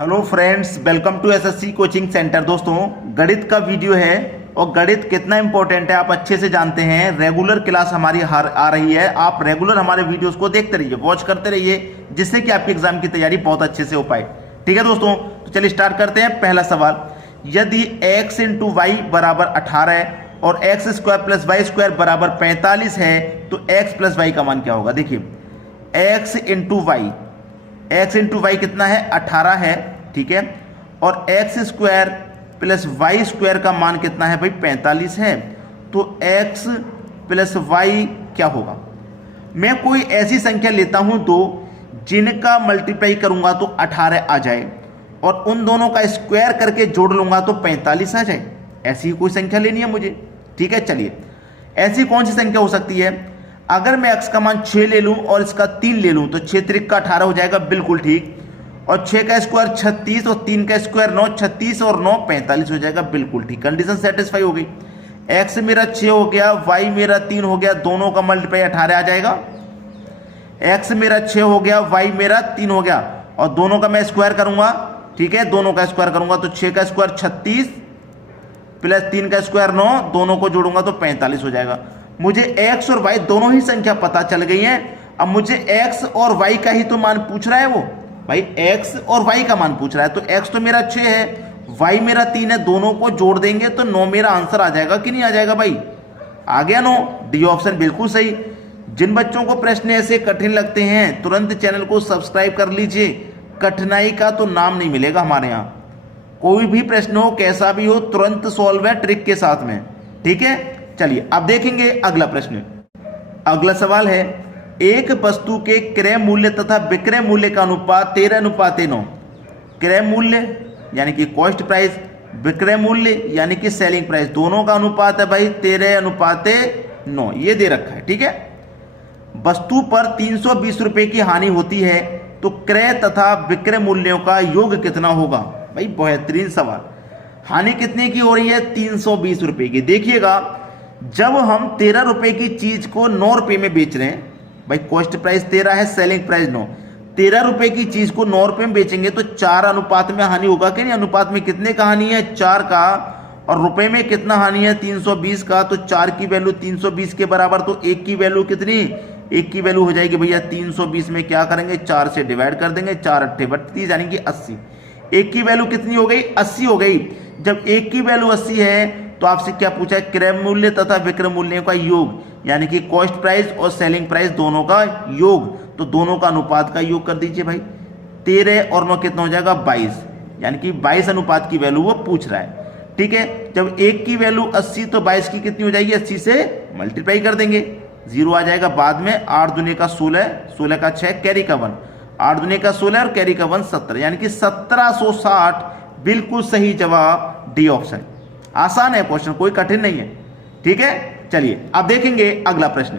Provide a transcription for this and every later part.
Hello friends, welcome to SSC coaching centre. दोस्तों, गणित का वीडियो है और गणित कितना इंपॉर्टेंट है आप अच्छे से जानते हैं। रेगुलर क्लास हमारी आ रही है, आप रेगुलर हमारे वीडियोस को देखते रहिए, वॉच करते रहिए, जिससे कि आपकी एग्जाम की तैयारी बहुत अच्छे से हो पाए। ठीक है दोस्तों, तो चलिए स्टार्ट करते हैं। पहला सवाल, यदि x इंटू वाई बराबर 18 और X square plus Y square बराबर 45 है तो x प्लस वाई का मान क्या होगा। देखिए, x इंटू वाई कितना है, 18 है, ठीक है, और X square plus Y square का मान कितना है भाई, 45 है। तो x प्लस वाई क्या होगा। मैं कोई ऐसी संख्या लेता हूं दो जिनका मल्टीप्लाई करूंगा तो 18 आ जाए और उन दोनों का स्क्वायर करके जोड़ लूंगा तो 45 आ जाए। ऐसी कोई संख्या लेनी है मुझे। ठीक है, चलिए, ऐसी कौन सी संख्या हो सकती है। अगर मैं x का मान 6 ले लूं और इसका 3 ले लूं तो 6 त्रिक का 18 हो जाएगा, बिल्कुल ठीक। और 6 का स्क्वायर 36 और 3 का स्क्वायर 9, 36 और 9 45 हो जाएगा, बिल्कुल ठीक। कंडीशन सेटिस्फाई हो गई। x मेरा 6 हो गया, y मेरा 3 हो गया, दोनों का मल्टीप्लाई 18 आ जाएगा। x मेरा 6 हो गया, y मेरा 3 हो गया और दोनों का मैं स्क्वायर करूंगा। ठीक है, दोनों का स्क्वायर करूंगा तो 6 का स्क्वायर 36 प्लस 3 का स्क्वायर 9, दोनों को जोड़ूंगा तो 45 हो जाएगा। मुझे x और y दोनों ही संख्या पता चल गई है। अब मुझे x और y का ही तो मान पूछ रहा है वो भाई, x और y का मान पूछ रहा है। तो x तो मेरा 6 है, y मेरा 3 है, दोनों को जोड़ देंगे तो 9 मेरा आंसर आ जाएगा कि नहीं आ जाएगा भाई। आ गया 9, डी ऑप्शन बिल्कुल सही। जिन बच्चों को प्रश्न ऐसे कठिन लगते हैं तुरंत चैनल को सब्सक्राइब कर लीजिए। कठिनाई का तो नाम नहीं मिलेगा हमारे यहाँ। कोई भी प्रश्न हो, कैसा भी हो, तुरंत सॉल्व है ट्रिक के साथ में। ठीक है, चलिए अब देखेंगे अगला प्रश्न। अगला सवाल है, एक वस्तु के क्रय मूल्य तथा विक्रय मूल्य का अनुपात 13:9। क्रय मूल्य यानी कि कॉस्ट प्राइस, विक्रय मूल्य यानी कि सेलिंग प्राइस, दोनों का अनुपात है भाई 13:9। ये दे रखा है। ठीक है, वस्तु पर 320 रुपए की हानि होती है तो क्रय तथा विक्रय मूल्यों का योग कितना होगा। भाई बेहतरीन सवाल। हानि कितने की हो रही है, 320 रुपए की। देखिएगा, जब हम 13 रुपए की चीज को 9 रुपए में बेच रहे हैं, भाई कॉस्ट प्राइस 13 है, सेलिंग प्राइस 9, 13 रुपए की चीज को 9 रुपए में बेचेंगे तो 4 अनुपात में हानि होगा कि नहीं। अनुपात में कितने का हानि है, 4 का, और रुपए में कितना हानि है, 320 का। तो 4 की वैल्यू 320 के बराबर, तो 1 की वैल्यू कितनी, 1 की वैल्यू हो जाएगी भैया 320 में क्या करेंगे, 4 से डिवाइड कर देंगे, 4 8 32 यानी कि 80। 1 की वैल्यू कितनी हो गई, 80 हो गई। जब 1 की वैल्यू 80 है तो आपसे क्या पूछा है, क्रय मूल्य तथा विक्रय मूल्यों का योग, यानी कि कॉस्ट प्राइस और सेलिंग प्राइस दोनों का योग। तो दोनों का अनुपात का योग कर दीजिए भाई। 13 और 9 कितना हो जाएगा, 22, यानी कि 22 अनुपात की वैल्यू वो पूछ रहा है। ठीक है, जब 1 की वैल्यू 80 तो 22 की कितनी हो जाएगी, 80 से मल्टीप्लाई कर देंगे, 0 आ जाएगा बाद में। 8 दूनी का 16, 16 का 6, कैरी का 1, 8 दूनी का 16 और कैरी का 1 17, यानी कि 1760 बिल्कुल सही जवाब, डी ऑप्शन। आसान है क्वेश्चन, कोई कठिन नहीं है। ठीक है, चलिए अब देखेंगे अगला प्रश्न।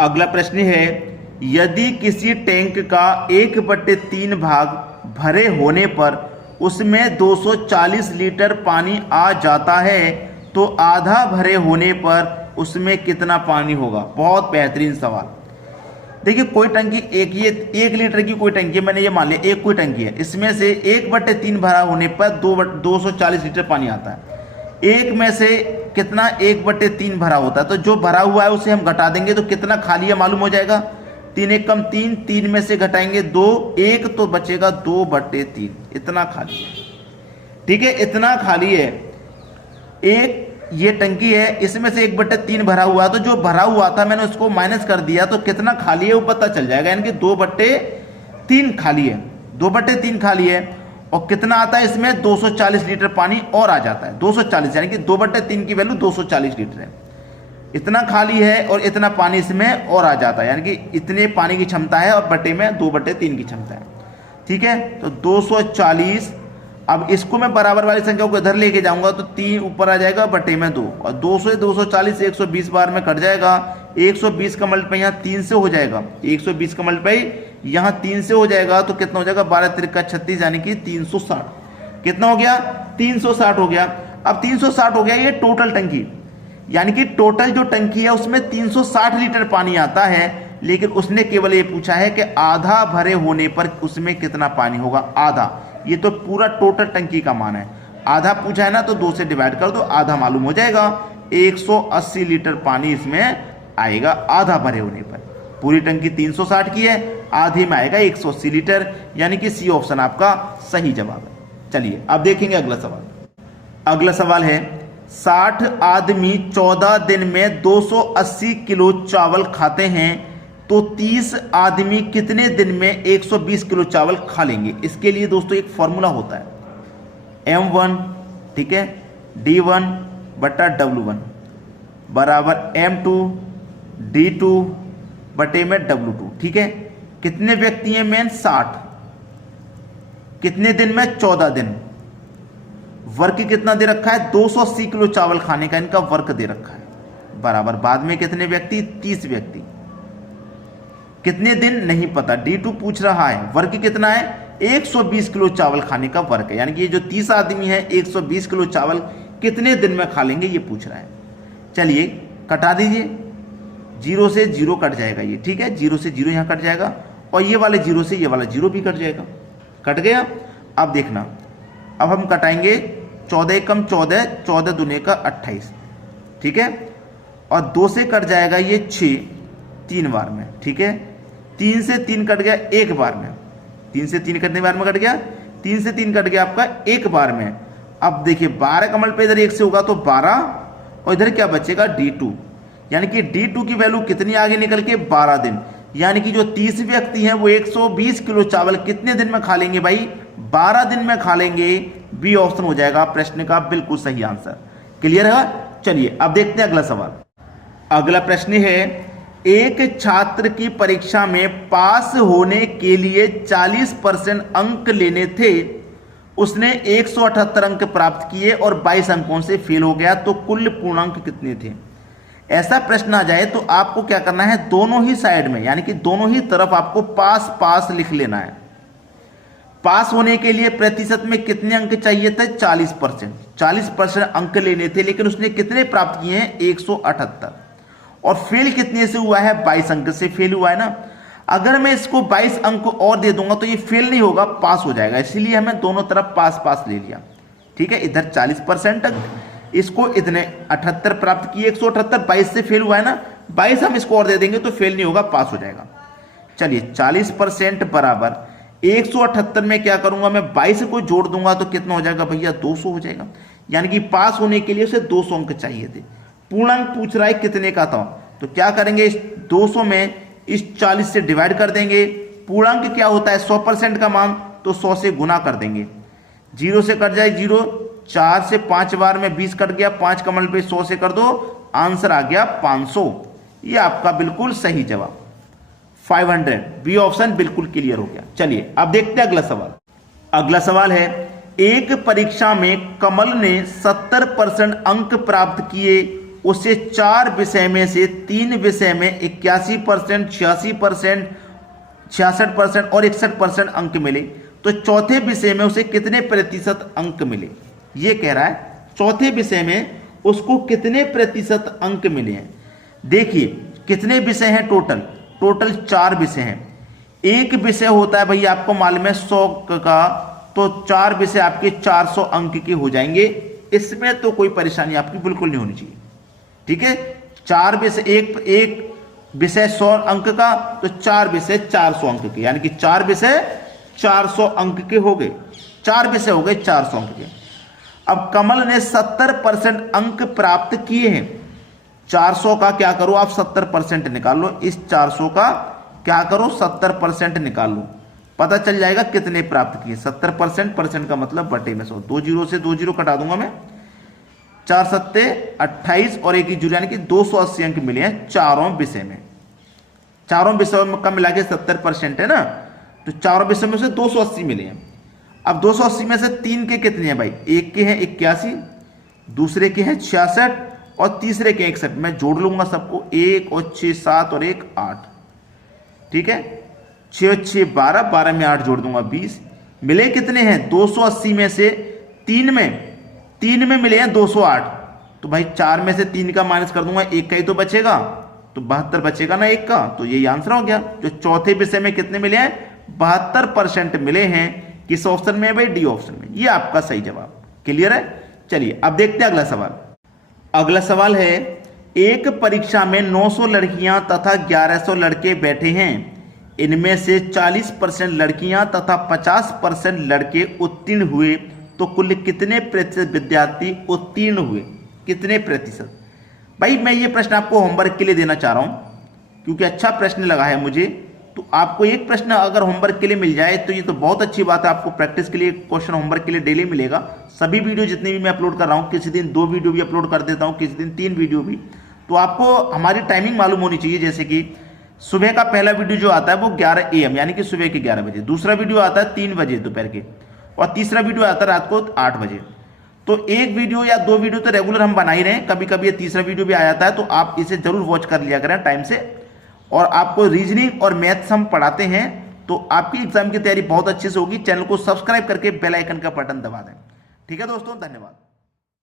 अगला प्रश्न है, यदि किसी टैंक का 1/3 भाग भरे होने पर उसमें 240 लीटर पानी आ जाता है तो आधा भरे होने पर उसमें कितना पानी होगा। बहुत बेहतरीन सवाल। देखिए, कोई टंकी ये 1 लीटर की कोई टंकी है, मैंने ये मान लिया एक कोई टंकी है, इसमें से 1/3 भरा होने पर 240 लीटर पानी आता है। एक में से कितना, 1/3 भरा होता है, तो जो भरा हुआ है उसे हम घटा देंगे तो कितना खाली है मालूम हो जाएगा। 3 एक कम 3, 3 में से घटाएंगे 2, 1 तो बचेगा 2/3, इतना खाली है। ठीक है, इतना खाली है। एक ये टंकी है, इसमें से 1/3 भरा हुआ है, तो जो भरा हुआ था मैंने उसको माइनस कर दिया तो कितना खाली है वो पता चल जाएगा, यानी कि 2/3 खाली है। 2/3 खाली है और कितना आता है इसमें, 240 लीटर पानी और आ जाता है। 240 यानी कि 2/3 की वैल्यू 240 लीटर है। इतना खाली है और इतना पानी इसमें और आ जाता है, यानी कि इतने पानी की क्षमता है और बटे में 2/3 की क्षमता है। ठीक है, तो 240। अब इसको मैं बराबर वाली संख्या को इधर लेके जाऊंगा तो 3 ऊपर आ जाएगा, बटे में 2, और 200 240 120 बार में कट जाएगा। 120 का मल्टीप्लाई यहाँ 3 से हो जाएगा, 120 का मल्टीप्लाई यहाँ 3 से हो जाएगा तो कितना हो जाएगा, 12 त्रिक का 36, यानी कि 360। कितना हो गया, 360 हो गया। अब 360 हो गया ये टोटल टंकी, यानी कि टोटल जो टंकी है उसमें 360 लीटर पानी आता है, लेकिन उसने केवल ये पूछा है कि आधा भरे होने पर उसमें कितना पानी होगा, आधा, ये तो पूरा टोटल टंकी का मान है। आधा पूछा है ना तो 2 से डिवाइड कर दो, आधा मालूम हो जाएगा। 180 लीटर पानी इसमें आएगा आधा भरे होने पर। पूरी टंकी 360 की है, आधे में आएगा 180 लीटर, यानी कि सी ऑप्शन आपका सही जवाब है। चलिए अब देखेंगे अगला सवाल। अगला सवाल है 60 आदमी 14 दिन में 280 किलो चावल खाते हैं तो 30 आदमी कितने दिन में 120 किलो चावल खा लेंगे। इसके लिए दोस्तों एक फॉर्मूला होता है M1, ठीक है, D1 बटा W1 बराबर M2 D2 बटे में W2, ठीक है। कितने व्यक्ति हैं मेन 60, कितने दिन में 14 दिन, वर्क कितना दे रखा है 280 किलो चावल खाने का इनका वर्क दे रखा है, बराबर बाद में कितने व्यक्ति 30 व्यक्ति, कितने दिन नहीं पता, D2 पूछ रहा है, वर्क कितना है 120 किलो चावल खाने का वर्क है, यानी कि ये जो 30 आदमी है 120 किलो चावल कितने दिन में खा लेंगे ये पूछ रहा है। चलिए कटा दीजिए, 0 से 0 कट जाएगा ये, ठीक है, 0 से 0 यहां कट जाएगा और ये वाले 0 से ये वाला 0 भी कट जाएगा, कट गया। अब देखना, अब हम कटाएंगे 14 कम 14, 14 दूने का 28, ठीक है, और 2 से कट जाएगा ये 6 3 बार में, ठीक है, 3 से 3 कट गया एक बार में, 3 से 3 कितने बार में कट गया, 3 से 3 कट गया आपका एक बार में। अब देखिए 12 कमल पे इधर 1 से होगा तो 12 और इधर क्या बचेगा D2, यानी कि D2 की वैल्यू कितनी आगे निकल के 12 दिन, यानी कि जो 30 व्यक्ति हैं वो 120 किलो चावल कितने दिन में खा लेंगे भाई 12 दिन में खा लेंगे। बी ऑप्शन हो जाएगा प्रश्न का बिल्कुल सही आंसर। क्लियर है। चलिए अब देखते हैं अगला सवाल। अगला प्रश्न है एक छात्र की परीक्षा में पास होने के लिए 40% अंक लेने थे, उसने 178 अंक प्राप्त किए और 22 अंकों से फेल हो गया, तो कुल पूर्णांक कितने थे। ऐसा प्रश्न आ जाए तो आपको क्या करना है, दोनों ही साइड में यानी कि दोनों ही तरफ आपको पास पास लिख लेना है। पास होने के लिए प्रतिशत में कितने अंक चाहिए थे 40%, 40% अंक लेने थे, लेकिन उसने कितने प्राप्त किए हैं 178, और फेल कितने से हुआ है 22 अंक से फेल हुआ है ना। अगर मैं इसको 22 अंक और दे दूंगा तो ये फेल नहीं होगा, पास हो जाएगा, इसीलिए हमें दोनों तरफ पास पास ले लिया, ठीक है। इधर 40% अंक, इसको इतने 78 प्राप्त किए, 178, 22 से फेल हुआ है ना, 22 हम इसको और दे देंगे तो फेल नहीं होगा, पास हो जाएगा। चलिए 40% बराबर 178 में क्या करूंगा मैं 22 को जोड़ दूंगा तो कितना हो जाएगा भैया 200 हो जाएगा, यानी कि पास होने के लिए उसे 200 अंक चाहिए थे। पूर्णांक पूछ रहा है कितने का था, तो क्या करेंगे इस 200 में इस 40 से डिवाइड कर देंगे। पूर्णांक क्या होता है 100% का मान, तो 100 से गुना कर देंगे, 0 से कट जाए 0, 4 से 5 बार में 20 कट गया, 5 कमल पे 100 से कर दो, आंसर आ गया 500। ये आपका बिल्कुल सही जवाब 500, बी ऑप्शन बिल्कुल क्लियर हो गया। चलिए अब देखते हैं अगला सवाल। अगला सवाल है एक परीक्षा में कमल ने 70% अंक प्राप्त किए, उसे 4 विषय में से 3 विषय में 81%, 86%, 66% और 61% अंक मिले, तो चौथे विषय में उसे कितने प्रतिशत अंक मिले। ये कह रहा है चौथे विषय में उसको कितने प्रतिशत अंक मिले हैं। देखिए कितने विषय हैं टोटल 4 विषय हैं। एक विषय होता है भैया आपको मालूम है 100 का, तो 4 विषय आपके 400 अंक के हो जाएंगे, इसमें तो कोई परेशानी आपकी बिल्कुल नहीं होनी चाहिए, ठीक है। 4 विषय, एक विषय 100 अंक का, तो 4 विषय 400 अंक के, यानी कि 4 विषय 400 अंक के हो गए, 4 विषय हो गए 400 अंक के। अब कमल ने 70% अंक प्राप्त किए हैं, 400 का क्या करो आप 70% निकाल लो, इस 400 का क्या करो 70% निकाल लो, पता चल जाएगा कितने प्राप्त किए। 70% परसेंट का मतलब बटे में 100, 2 0 से 2 0 कटा दूंगा मैं, 4 सत्ते 28 और 1 जीरो, यानी कि 280 अंक मिले हैं चारों विषय में। चारों विषयों का मिला के 70% है ना, तो चारों विषय में से 280 मिले हैं। अब 280 में से 3 के कितने हैं भाई, एक के हैं 81, दूसरे के हैं 66 और तीसरे के 61। मैं जोड़ लूंगा सबको, 1 और 6 7 और 1 8, ठीक है, 6 और 6 12, 12 में 8 जोड़ दूंगा 20। मिले कितने हैं 280 में से 3 में मिले हैं 208, तो भाई 4 में से 3 का माइनस कर दूंगा, 1 का ही तो बचेगा, तो 72 बचेगा ना 1 का, तो यही आंसर हो गया। जो चौथे विषय में कितने मिले हैं 72% मिले हैं, किस ऑप्शन में है भाई? डी ऑप्शन में। ये आपका सही जवाब। क्लियर है? चलिए अब देखते हैं अगला सवाल। अगला सवाल है, एक परीक्षा में 900 लड़कियां तथा 1100 लड़के बैठे हैं, इनमें से 40% लड़कियां तथा 50% लड़के उत्तीर्ण हुए, तो कुल कितने प्रतिशत विद्यार्थी उत्तीर्ण हुए? कितने प्रतिशत? भाई मैं ये प्रश्न आपको होमवर्क के लिए देना चाह रहा हूं क्योंकि अच्छा प्रश्न लगा है मुझे। तो आपको एक प्रश्न अगर होमवर्क के लिए मिल जाए तो ये तो बहुत अच्छी बात है। आपको प्रैक्टिस के लिए क्वेश्चन होमवर्क के लिए डेली मिलेगा। सभी वीडियो जितनी भी मैं अपलोड कर रहा हूँ, किसी दिन 2 वीडियो भी अपलोड कर देता हूँ, किसी दिन 3 वीडियो भी। तो आपको हमारी टाइमिंग मालूम होनी चाहिए। जैसे कि सुबह का पहला वीडियो जो आता है वो 11 AM यानी कि सुबह के 11 बजे, दूसरा वीडियो आता है 3 बजे दोपहर के, और तीसरा वीडियो आता है रात को 8 बजे। तो एक वीडियो या 2 वीडियो तो रेगुलर हम बना ही रहे हैं, कभी कभी ये तीसरा वीडियो भी आ जाता है। तो आप इसे जरूर वॉच कर लिया करें टाइम से। और आपको रीजनिंग और मैथ्स हम पढ़ाते हैं, तो आपकी एग्जाम की तैयारी बहुत अच्छे से होगी। चैनल को सब्सक्राइब करके बेल आइकन का बटन दबा दें। ठीक है दोस्तों, धन्यवाद।